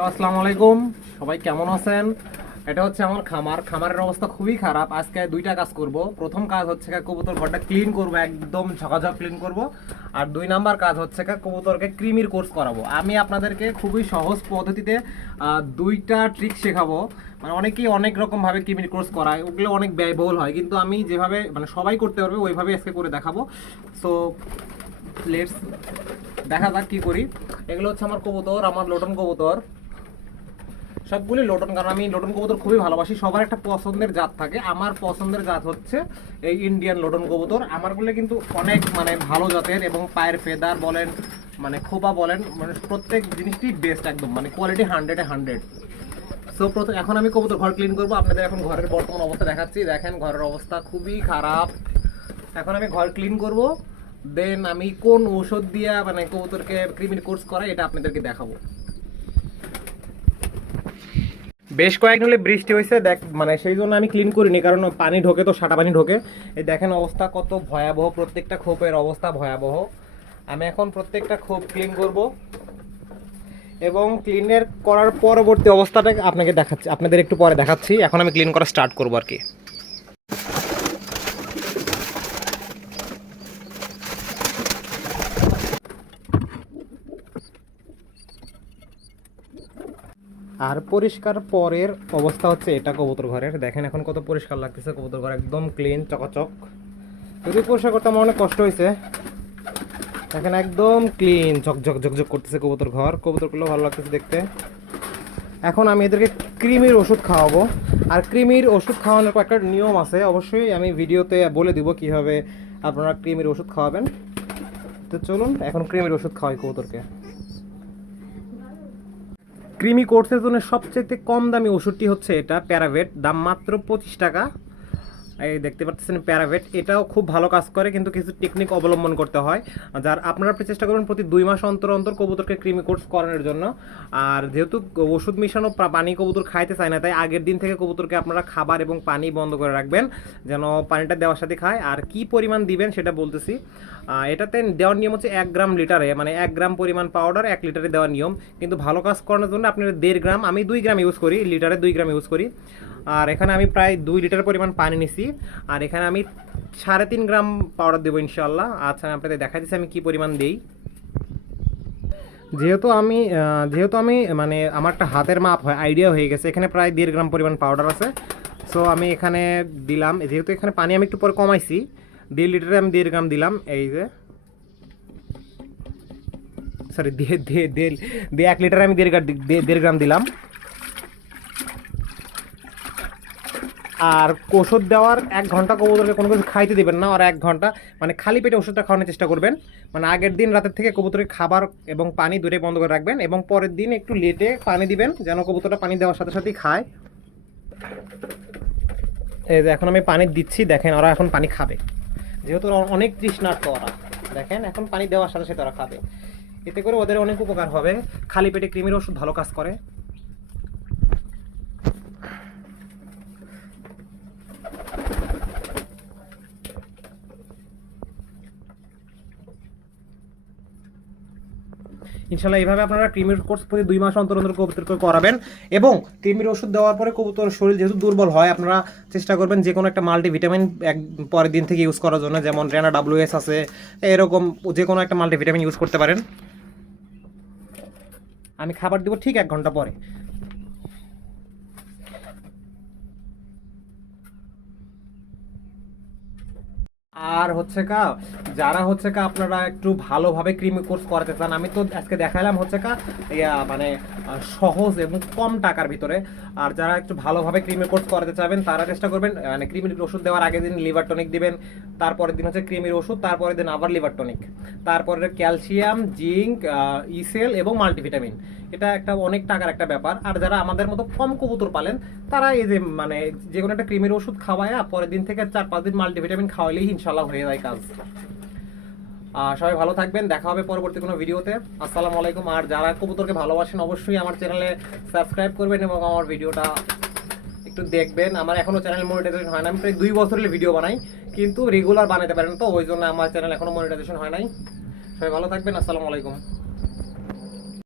Hello, আসসালামু আলাইকুম। সবাই কেমন আছেন? এটা হচ্ছে আমার খামার। খামারের অবস্থা খুবই খারাপ। আজকে দুইটা কাজ করব। প্রথম কাজ হচ্ছে কবুতর ঘরটা ক্লিন করব, একদম ঝকাঝক ক্লিন করব। আর দুই নাম্বার কাজ হচ্ছে কবুতরকে ক্রিমির কোর্স করাবো। আমি আপনাদেরকে খুবই সহজ পদ্ধতিতে দুইটা ট্রিক শেখাবো। মানে অনেকেই অনেক রকম ভাবে ক্রিমির কোর্স করায়। ওগুলো অনেক ব্যয়বহুল হয়। কিন্তু আমি যেভাবে মানে সবাই করতে পারবে ওইভাবে আজকে করে দেখাবো। সো লেটস দেখা যাক কি করি। এগুলো হচ্ছে আমার কবুতর, আমার লোটন কবুতর। সবগুলি লোটন, কারণ আমি লোটন কবুতর খুবই ভালোবাসি। সবার একটা পছন্দের জাত থাকে। আমার পছন্দের জাত হচ্ছে এই ইন্ডিয়ান লোটন কবুতর। আমারগুলো কিন্তু অনেক মানে ভালো জাতের এবং পায়ের ফেদার বলেন মানে খোপা বলেন মানে প্রত্যেক জিনিসটি বেস্ট একদম মানে কোয়ালিটি হান্ড্রেডে হান্ড্রেড সো প্রথম এখন আমি কবুতর ঘর ক্লিন করব। আপনাদের এখন ঘরের বর্তমান অবস্থা দেখাচ্ছি। দেখেন, ঘরের অবস্থা খুবই খারাপ। এখন আমি ঘর ক্লিন করব। দেন আমি কোন ঔষধ দিয়ে মানে কবুতরকে ক্রিমির কোর্স করাই, এটা আপনাদেরকে দেখাবো। বেশ কয়েকদিন হলে বৃষ্টি হয়েছে, দেখ মানে সেই জন্য আমি ক্লিন করিনি, কারণ পানি ঢোকে তো সাটা পানি ঢোকে। এই দেখেন অবস্থা কত ভয়াবহ, প্রত্যেকটা খোপের অবস্থা ভয়াবহ। আমি এখন প্রত্যেকটা খোপ ক্লিন করব। এবং ক্লিনের করার পরবর্তী অবস্থাটা আপনাকে দেখাচ্ছি, আপনাদের একটু পরে দেখাচ্ছি। এখন আমি ক্লিন করা স্টার্ট করব আর কি। আর পরিষ্কার পরের অবস্থা হচ্ছে এটা কবুতর ঘরের। দেখেন এখন কত পরিষ্কার লাগতেছে, কবুতর ঘর একদম ক্লিন চকাচক। যদি পরিষ্কার করতে আমার অনেক কষ্ট হয়েছে। দেখেন একদম ক্লিন ঝকঝক ঝকঝক করতেছে কবুতর ঘর। কবুতরগুলো ভালো লাগতেছে দেখতে। এখন আমি এদেরকে ক্রিমির ওষুধ খাওয়াবো। আর ক্রিমির ওষুধ খাওয়ানোর একটা নিয়ম আছে। অবশ্যই আমি ভিডিওতে বলে দিব কীভাবে আপনারা ক্রিমির ওষুধ খাওয়াবেন। তো চলুন, এখন ক্রিমির ওষুধ খাওয়াই কবুতরকে। ক্রিমি কোর্সের জন্য সবচেয়ে কম দামি ওষুধটি হচ্ছে এটা প্যারাভেট দাম মাত্র পঁচিশ টাকা। দেখতে পাচ্ছেন প্যারাভেট। এটাও খুব ভালো কাজ করে, কিন্তু কিছু টেকনিক অবলম্বন করতে হয়। যার আপনারা চেষ্টা করবেন প্রতি দুই মাস অন্তর অন্তর কবুতরকে ক্রিমি কোর্স করানোর জন্য। আর যেহেতু ওষুধ মিশানো পানি কবুতর খাইতে চায় না, তাই আগের দিন থেকে কবুতরকে আপনারা খাবার এবং পানি বন্ধ করে রাখবেন, যেন পানিটা দেওয়ার সাথে খায়। আর কি পরিমাণ দিবেন সেটা বলতেছি এটাতে দেওয়ার নিয়ম হচ্ছে এক গ্রাম লিটারে মানে এক গ্রাম পরিমাণ পাউডার এক লিটারে দেওয়ার নিয়ম। কিন্তু ভালো কাজ করানোর জন্য আপনি দেড় গ্রাম, আমি দুই গ্রাম ইউজ করি, লিটারে দুই গ্রাম ইউজ করি। আর এখানে আমি প্রায় দুই লিটার পরিমাণ পানি নিছি। আর এখানে আমি সাড়ে তিন গ্রাম পাউডার দেবো ইনশাল্লাহ আচ্ছা আপনাদের দেখা দিচ্ছি আমি কি পরিমাণ দিই। যেহেতু আমি যেহেতু আমি মানে আমার একটা হাতের মাপ হয় আইডিয়া হয়ে গেছে, এখানে প্রায় দেড় গ্রাম পরিমাণ পাউডার আছে। সো আমি এখানে দিলাম, যেহেতু এখানে পানি আমি একটু পরে কমাইছি, দেড় লিটারে আমি দেড় গ্রাম দিলাম, এই যে। সরি দেড় এক লিটারে আমি দেড় দেড় গ্রাম দিলাম। আর ওষুধ দেওয়ার এক ঘণ্টা কবুতরকে কোনো কিছু খাইতে দেবেন না, আর এক ঘণ্টা মানে খালি পেটে ওষুধটা খাওয়ানোর চেষ্টা করবেন। মানে আগের দিন রাতের থেকে কবুতরের খাবার এবং পানি দূরে বন্ধ করে রাখবেন এবং পরের দিন একটু লেটে পানি দিবেন, যেন কবুতরটা পানি দেওয়ার সাথে সাথেই খায়। এই যে এখন আমি পানি দিচ্ছি, দেখেন ওরা এখন পানি খাবে। যেহেতু অনেক তৃষ্ণার্ত ওরা, দেখেন, এখন পানি দেওয়ার সাথে সাথে ওরা খাবে। এতে করে ওদের অনেক উপকার হবে। খালি পেটে কৃমির ওষুধ ভালো কাজ করে। ইনশাল্লাহ এইভাবে আপনারা ক্রিমির কোর্স প্রতি দুই মাস অন্তর অন্তর কবুতরকে করাবেন। এবং ক্রিমির ওষুধ দেওয়ার পরে কবুতর শরীর যেহেতু দুর্বল হয়, আপনারা চেষ্টা করবেন যে কোনো একটা মাল্টিভিটামিন এক পরের দিন থেকে ইউজ করার জন্য, যেমন রেনা ডাব্লিউএস আছে, এরকম যে কোনো একটা মাল্টিভিটামিন ইউজ করতে পারেন। আমি খাবার দেবো ঠিক এক ঘণ্টা পরে। আর হচ্ছে কা যারা হচ্ছে কা আপনারা একটু ভালোভাবে ক্রিমি কোর্স করাতে চান, আমি তো আজকে দেখালাম হচ্ছে কা ইয়া মানে সহজ এবং কম টাকার ভিতরে। আর যারা একটু ভালোভাবে ক্রিমি কোর্স করাতে চাবেন, তারা চেষ্টা করবেন মানে ক্রিমির ওষুধ দেওয়ার আগে দিন, লিভার টনিক দিবেন তারপরের দিন হচ্ছে ক্রিমির ওষুধ, তারপরের দিন আবার লিভার টনিক তারপরে ক্যালসিয়াম, জিঙ্ক ইসেল এবং মাল্টিভিটামিন। এটা একটা অনেক টাকার একটা ব্যাপার। আর যারা আমাদের মতো কম কবুতর পালেন, তারা এই যে মানে যে কোনো একটা ক্রিমের ওষুধ খাওয়ায় পরের দিন থেকে চার পাঁচ দিন মাল্টিভিটামিন খাওয়াইলেই ইনশাল্লাহ হয়ে যায় কাজ। সবাই ভালো থাকবেন। দেখা হবে পরবর্তী কোনো ভিডিওতে। আসসালামু আলাইকুম। আর যারা কবুতরকে ভালোবাসেন, অবশ্যই আমার চ্যানেলে সাবস্ক্রাইব করবেন এবং আমার ভিডিওটা একটু দেখবেন। আমার এখনও চ্যানেল মনিটাইজেশন হয় না। আমি প্রায় দুই বছরের ভিডিও বানাই, কিন্তু রেগুলার বানাতে পারেন তো, ওই জন্য আমার চ্যানেল এখনও মনিটাইজেশন হয় নাই। সবাই ভালো থাকবেন, আসসালামু আলাইকুম।